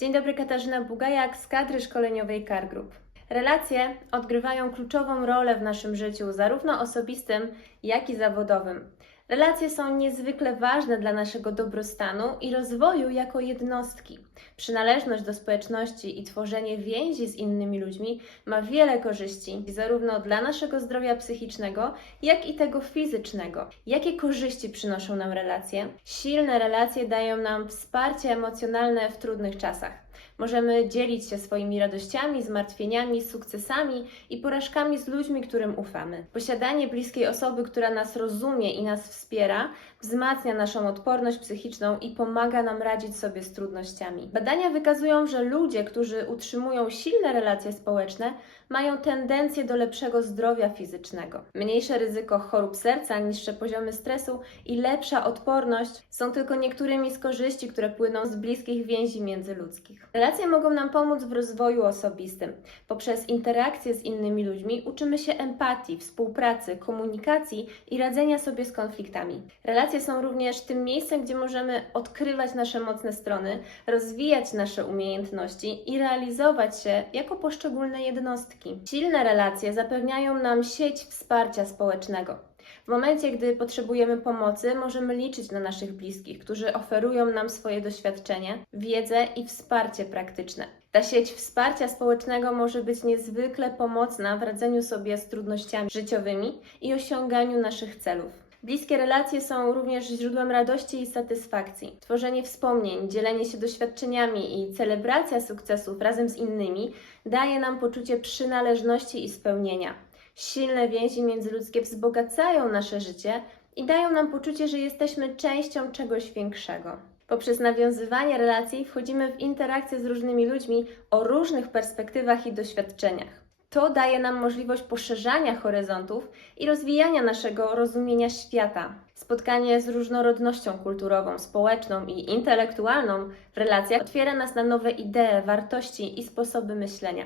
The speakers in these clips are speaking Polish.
Dzień dobry, Katarzyna Bugajak z kadry szkoleniowej Car Group. Relacje odgrywają kluczową rolę w naszym życiu, zarówno osobistym, jak i zawodowym. Relacje są niezwykle ważne dla naszego dobrostanu i rozwoju jako jednostki. Przynależność do społeczności i tworzenie więzi z innymi ludźmi ma wiele korzyści, zarówno dla naszego zdrowia psychicznego, jak i tego fizycznego. Jakie korzyści przynoszą nam relacje? Silne relacje dają nam wsparcie emocjonalne w trudnych czasach. Możemy dzielić się swoimi radościami, zmartwieniami, sukcesami i porażkami z ludźmi, którym ufamy. Posiadanie bliskiej osoby, która nas rozumie i nas wspiera, wzmacnia naszą odporność psychiczną i pomaga nam radzić sobie z trudnościami. Badania wykazują, że ludzie, którzy utrzymują silne relacje społeczne, mają tendencję do lepszego zdrowia fizycznego. Mniejsze ryzyko chorób serca, niższe poziomy stresu i lepsza odporność są tylko niektórymi z korzyści, które płyną z bliskich więzi międzyludzkich. Relacje mogą nam pomóc w rozwoju osobistym. Poprzez interakcje z innymi ludźmi uczymy się empatii, współpracy, komunikacji i radzenia sobie z konfliktami. Relacje są również tym miejscem, gdzie możemy odkrywać nasze mocne strony, rozwijać nasze umiejętności i realizować się jako poszczególne jednostki. Silne relacje zapewniają nam sieć wsparcia społecznego. W momencie, gdy potrzebujemy pomocy, możemy liczyć na naszych bliskich, którzy oferują nam swoje doświadczenie, wiedzę i wsparcie praktyczne. Ta sieć wsparcia społecznego może być niezwykle pomocna w radzeniu sobie z trudnościami życiowymi i osiąganiu naszych celów. Bliskie relacje są również źródłem radości i satysfakcji. Tworzenie wspomnień, dzielenie się doświadczeniami i celebracja sukcesów razem z innymi daje nam poczucie przynależności i spełnienia. Silne więzi międzyludzkie wzbogacają nasze życie i dają nam poczucie, że jesteśmy częścią czegoś większego. Poprzez nawiązywanie relacji wchodzimy w interakcje z różnymi ludźmi o różnych perspektywach i doświadczeniach. To daje nam możliwość poszerzania horyzontów i rozwijania naszego rozumienia świata. Spotkanie z różnorodnością kulturową, społeczną i intelektualną w relacjach otwiera nas na nowe idee, wartości i sposoby myślenia.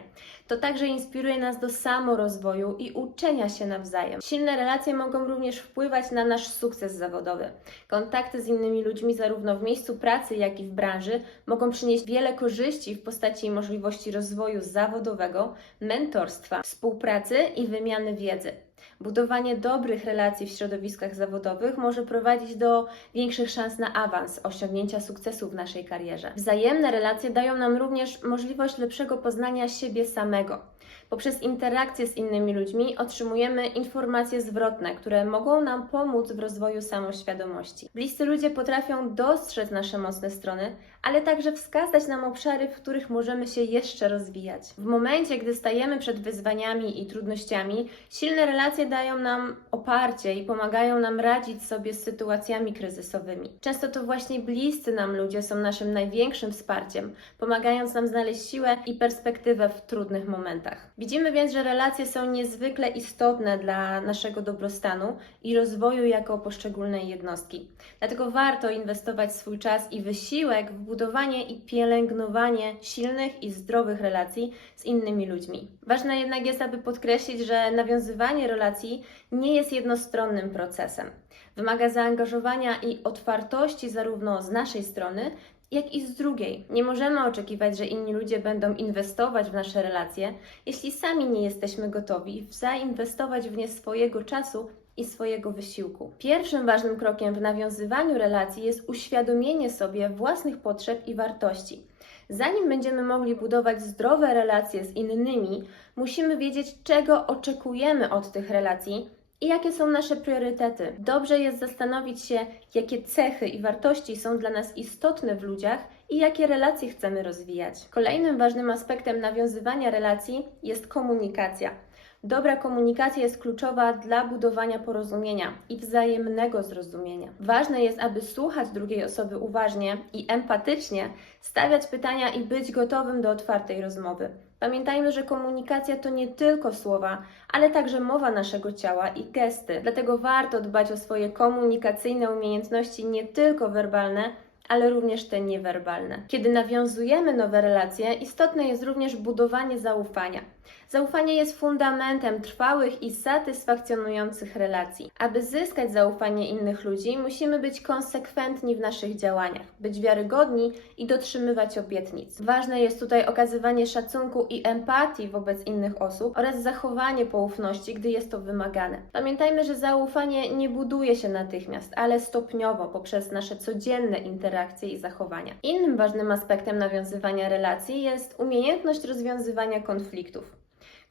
To także inspiruje nas do samorozwoju i uczenia się nawzajem. Silne relacje mogą również wpływać na nasz sukces zawodowy. Kontakty z innymi ludźmi, zarówno w miejscu pracy, jak i w branży, mogą przynieść wiele korzyści w postaci możliwości rozwoju zawodowego, mentorstwa, współpracy i wymiany wiedzy. Budowanie dobrych relacji w środowiskach zawodowych może prowadzić do większych szans na awans, osiągnięcia sukcesu w naszej karierze. Wzajemne relacje dają nam również możliwość lepszego poznania siebie samego. Poprzez interakcje z innymi ludźmi otrzymujemy informacje zwrotne, które mogą nam pomóc w rozwoju samoświadomości. Bliscy ludzie potrafią dostrzec nasze mocne strony, ale także wskazać nam obszary, w których możemy się jeszcze rozwijać. W momencie, gdy stajemy przed wyzwaniami i trudnościami, silne relacje dają nam oparcie i pomagają nam radzić sobie z sytuacjami kryzysowymi. Często to właśnie bliscy nam ludzie są naszym największym wsparciem, pomagając nam znaleźć siłę i perspektywę w trudnych momentach. Widzimy więc, że relacje są niezwykle istotne dla naszego dobrostanu i rozwoju jako poszczególnej jednostki. Dlatego warto inwestować swój czas i wysiłek w budowanie i pielęgnowanie silnych i zdrowych relacji z innymi ludźmi. Ważne jednak jest, aby podkreślić, że nawiązywanie relacji nie jest jednostronnym procesem. Wymaga zaangażowania i otwartości zarówno z naszej strony, jak i z drugiej. Nie możemy oczekiwać, że inni ludzie będą inwestować w nasze relacje, jeśli sami nie jesteśmy gotowi zainwestować w nie swojego czasu i swojego wysiłku. Pierwszym ważnym krokiem w nawiązywaniu relacji jest uświadomienie sobie własnych potrzeb i wartości. Zanim będziemy mogli budować zdrowe relacje z innymi, musimy wiedzieć, czego oczekujemy od tych relacji i jakie są nasze priorytety. Dobrze jest zastanowić się, jakie cechy i wartości są dla nas istotne w ludziach i jakie relacje chcemy rozwijać. Kolejnym ważnym aspektem nawiązywania relacji jest komunikacja. Dobra komunikacja jest kluczowa dla budowania porozumienia i wzajemnego zrozumienia. Ważne jest, aby słuchać drugiej osoby uważnie i empatycznie, stawiać pytania i być gotowym do otwartej rozmowy. Pamiętajmy, że komunikacja to nie tylko słowa, ale także mowa naszego ciała i gesty. Dlatego warto dbać o swoje komunikacyjne umiejętności nie tylko werbalne, ale również te niewerbalne. Kiedy nawiązujemy nowe relacje, istotne jest również budowanie zaufania. Zaufanie jest fundamentem trwałych i satysfakcjonujących relacji. Aby zyskać zaufanie innych ludzi, musimy być konsekwentni w naszych działaniach, być wiarygodni i dotrzymywać obietnic. Ważne jest tutaj okazywanie szacunku i empatii wobec innych osób oraz zachowanie poufności, gdy jest to wymagane. Pamiętajmy, że zaufanie nie buduje się natychmiast, ale stopniowo poprzez nasze codzienne interakcje i zachowania. Innym ważnym aspektem nawiązywania relacji jest umiejętność rozwiązywania konfliktów.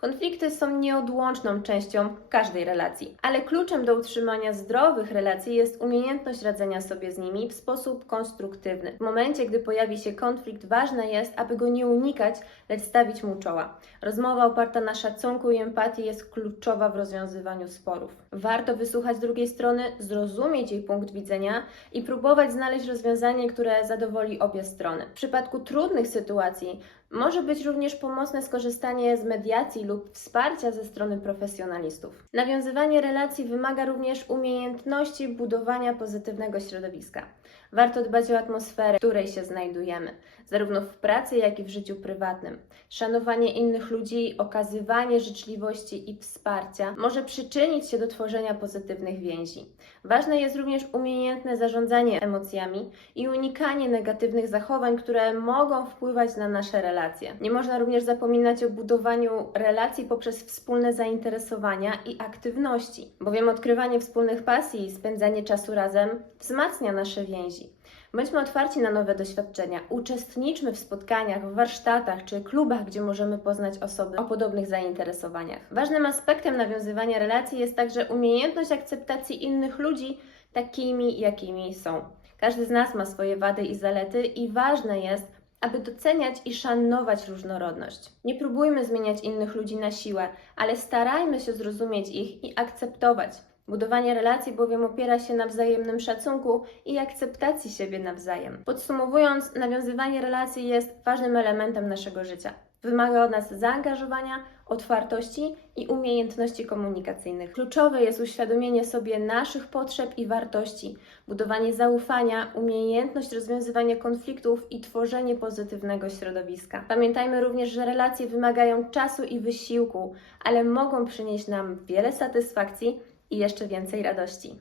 Konflikty są nieodłączną częścią każdej relacji, ale kluczem do utrzymania zdrowych relacji jest umiejętność radzenia sobie z nimi w sposób konstruktywny. W momencie, gdy pojawi się konflikt, ważne jest, aby go nie unikać, lecz stawić mu czoła. Rozmowa oparta na szacunku i empatii jest kluczowa w rozwiązywaniu sporów. Warto wysłuchać drugiej strony, zrozumieć jej punkt widzenia i próbować znaleźć rozwiązanie, które zadowoli obie strony. W przypadku trudnych sytuacji może być również pomocne skorzystanie z mediacji lub wsparcia ze strony profesjonalistów. Nawiązywanie relacji wymaga również umiejętności budowania pozytywnego środowiska. Warto dbać o atmosferę, w której się znajdujemy, zarówno w pracy, jak i w życiu prywatnym. Szanowanie innych ludzi, okazywanie życzliwości i wsparcia może przyczynić się do tworzenia pozytywnych więzi. Ważne jest również umiejętne zarządzanie emocjami i unikanie negatywnych zachowań, które mogą wpływać na nasze relacje. Nie można również zapominać o budowaniu relacji poprzez wspólne zainteresowania i aktywności, bowiem odkrywanie wspólnych pasji i spędzanie czasu razem wzmacnia nasze więzi. Bądźmy otwarci na nowe doświadczenia, uczestniczmy w spotkaniach, w warsztatach czy klubach, gdzie możemy poznać osoby o podobnych zainteresowaniach. Ważnym aspektem nawiązywania relacji jest także umiejętność akceptacji innych ludzi takimi, jakimi są. Każdy z nas ma swoje wady i zalety, i ważne jest, aby doceniać i szanować różnorodność. Nie próbujmy zmieniać innych ludzi na siłę, ale starajmy się zrozumieć ich i akceptować. Budowanie relacji bowiem opiera się na wzajemnym szacunku i akceptacji siebie nawzajem. Podsumowując, nawiązywanie relacji jest ważnym elementem naszego życia. Wymaga od nas zaangażowania, otwartości i umiejętności komunikacyjnych. Kluczowe jest uświadomienie sobie naszych potrzeb i wartości, budowanie zaufania, umiejętność rozwiązywania konfliktów i tworzenie pozytywnego środowiska. Pamiętajmy również, że relacje wymagają czasu i wysiłku, ale mogą przynieść nam wiele satysfakcji i jeszcze więcej radości.